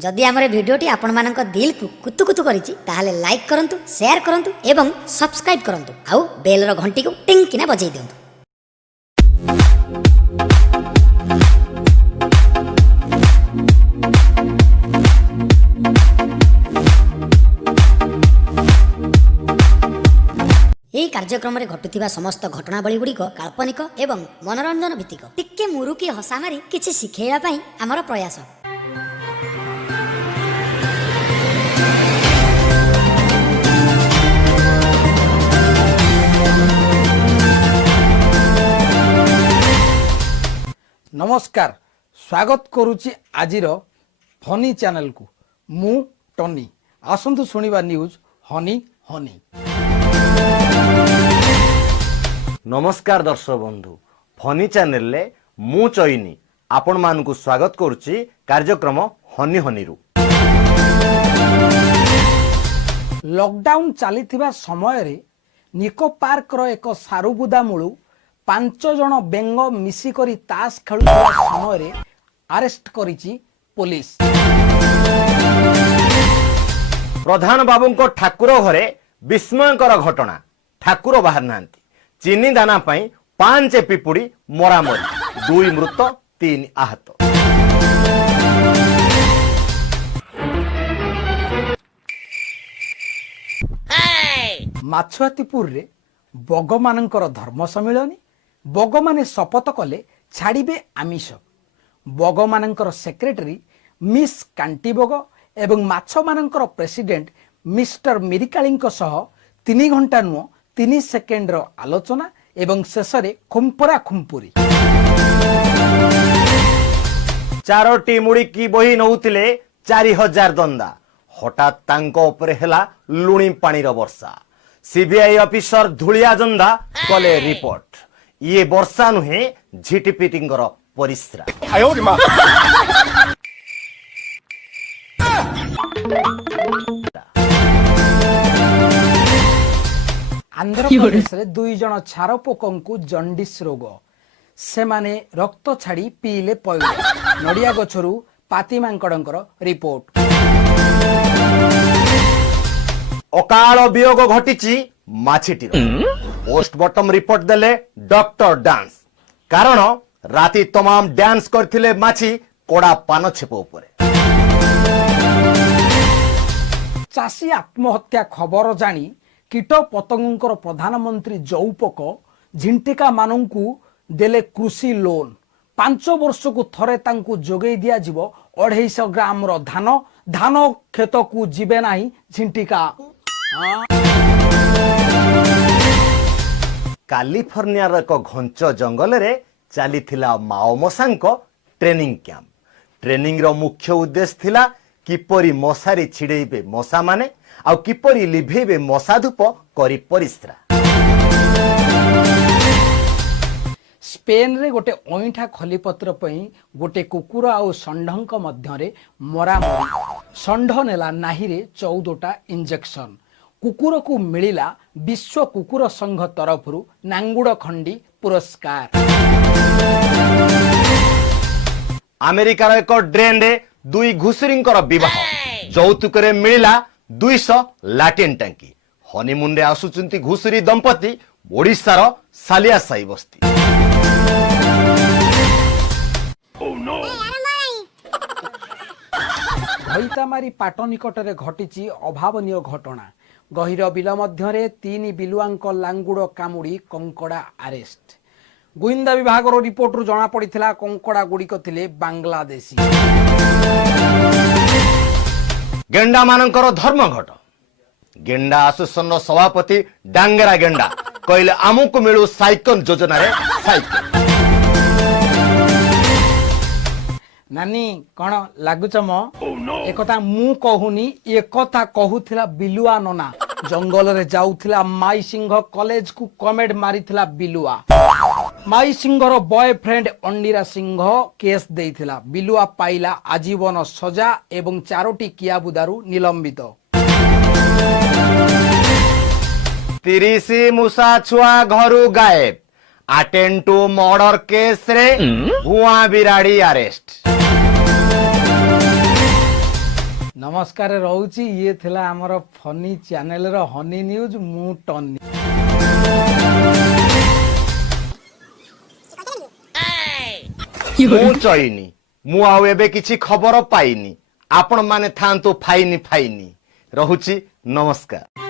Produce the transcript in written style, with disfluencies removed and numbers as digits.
जदि आम भिडियोटी आपण मानक दिल को कुतु कुतु करिछि ताहाले लाइक करंतु शेयर करंतु एवं सब्सक्राइब करंतु आउ बेल रो घंटी को टिंग किना बजाई दियंतु। यही कार्यक्रम रे घटुथिबा समस्त घटनावली गुड़िक काल्पनिक एवं मनोरंजन भित्तिक टिके मुरुकी हसा मारी किछि शिखेइबा पई हमर प्रयास। नमस्कार, स्वागत करुच्ची आजिर हनी चैनल को मु टनी। आसंतु सुनिबा न्यूज हनी हनी। नमस्कार दर्शक बंधु, फनी चैनल ले मु चईनी आपण मानकु स्वागत करुच्ची कार्यक्रम हनी हनी रु। लॉकडाउन चलीथिबा समय रे निको पार्क रो एक सारुबुदा मुळु 5 जन बेंग मिसिकरी ताश खेलुवा समय रे अरेस्ट करिछि पुलिस। प्रधान बाबू को ठाकुर घरे विस्मयकर घटना। ठाकुर बाहर नांती। चीनी दाना पाई 5 पिपुड़ी मरामरी, 2 मृत 3 आहत। माछुआतीपुर रे बग मानकर धर्म सम्मिलनी। बग माने शपथ कले छाड़िबे आमिष। बग मानकर सेक्रेटरी मिस कांटी बग एवं माछ मानकर प्रेसिडेंट मिस्टर मिरिकालींको सह 3 घंटा नुह 3 सेकेंड रो आलोचना एवं शेषरे खुंपरा खुंपुरी। 4टी मुड़ी की बही नौतिले 4000 दंदा। हठात तांको उपरे हेला लुणी पानी रो वर्षा। सीबीआई ऑफिसर धुलिया जंदा कले रिपोर्ट। ये वर्षा नुहे झिटिपिटिंगर परिस्रा। आंध्र प्रदेश रे 2 जन छारपोकंकु जंडिस रोग। से माने रक्त छाड़ी पीले पइले। नडिया गछरु पाती मांकड़ंकर रिपोर्ट। अकाल वियोग घटिची माछीटीर। पोस्टमार्टम रिपोर्ट देले डॉक्टर डांस। कारण राति तमाम डांस करथिले माछी कोड़ा पान छेप उपरे। चाषी आत्महत्या खबर जानी कीट पतंगकर प्रधानमंत्री जौपक झिंटिका मानंकु देले कृषि लोन। 5 वर्ष को थरे तांकु जोगई दिया जीवो 250 ग्राम रो धान खेत को जीवे नाही झिंटिका। कैलिफोर्निया रो एक घंच जंगल रे चलीथिला माओ मशांको ट्रेनिंग कैंप। ट्रेनिंग रो मुख्य उद्देश्य थिला किपरि मशारी छिड़ेबे मशा माने आ किपरि लिभेबे मशा धूप करी परिस्रा। स्पेन रे गोटे ओइठा खलीपत्र पई गोटे कुकुर आ षंढंक मध्य रे मरामरी। षंढ नेला नाही रे 14टा इंजेक्शन। कुकुर को मिलिला विश्व कुकुर संघ तरफरु नांगुड़ खंडी पुरस्कार। अमेरिकार एक ड्रेन रे 2 घुसुरींकर विवाह। जौतुक रे मिलिला 200 लाटिन टंकी। हनीमून रे आसुचंती घुसुरी दंपति ओडिशार सालिया साई बस्ती। भैतामारी पाट निकट रे घटिची अभावनीय घटना। गहिर बिल मध्य 3 बिलुआंक लांगुड़ कामुड़ी कंकड़ा अरेस्ट। गुइंदा विभाग रो रिपोर्ट रु जना पड़िथिला कंकड़ा गुड़िक थिले बांग्लादेशी। गेंडा मानकर धर्मघट। गेंडा एसोसिएशन रो सभापति डांगरा गेंडा कहले आमुक मिलू साइकल योजना रे साइकल। नानी कौन लगुच मो एकथा मु कहूनी एकथा कहूथिला बिलुआ नना। जंगल रे जाउथिला माई सिंह कॉलेज को कमेंट मारिथिला बिलुआ। माई सिंह रो बॉयफ्रेंड अंडीरा सिंह केस देइथिला। बिलुआ पाइला आजीवन सजा एवं 4टी किया बुदारू निलंबित। 30 मुसा छुआ घरु गायब। अटेंड टू मर्डर केस रे भुआ बिराड़ी अरेस्ट। ନମସ୍କାର ରହୁଛି। ଇଏ ଥିଲା ଆମର ଫନି ଚ୍ୟାନେଲର ହନି ନ୍ୟୁଜ। ମୁଁ ଟନି। ମୁଁ ଚଇନି, ମୁଁ ଆଉ ଏବେ କିଛି ଖବର ପାଇନି। ଆପଣ ମାନେ ଥାନ୍ତୁ ଫାଇନି ଫାଇନି। ରହୁଛି, ନମସ୍କାର।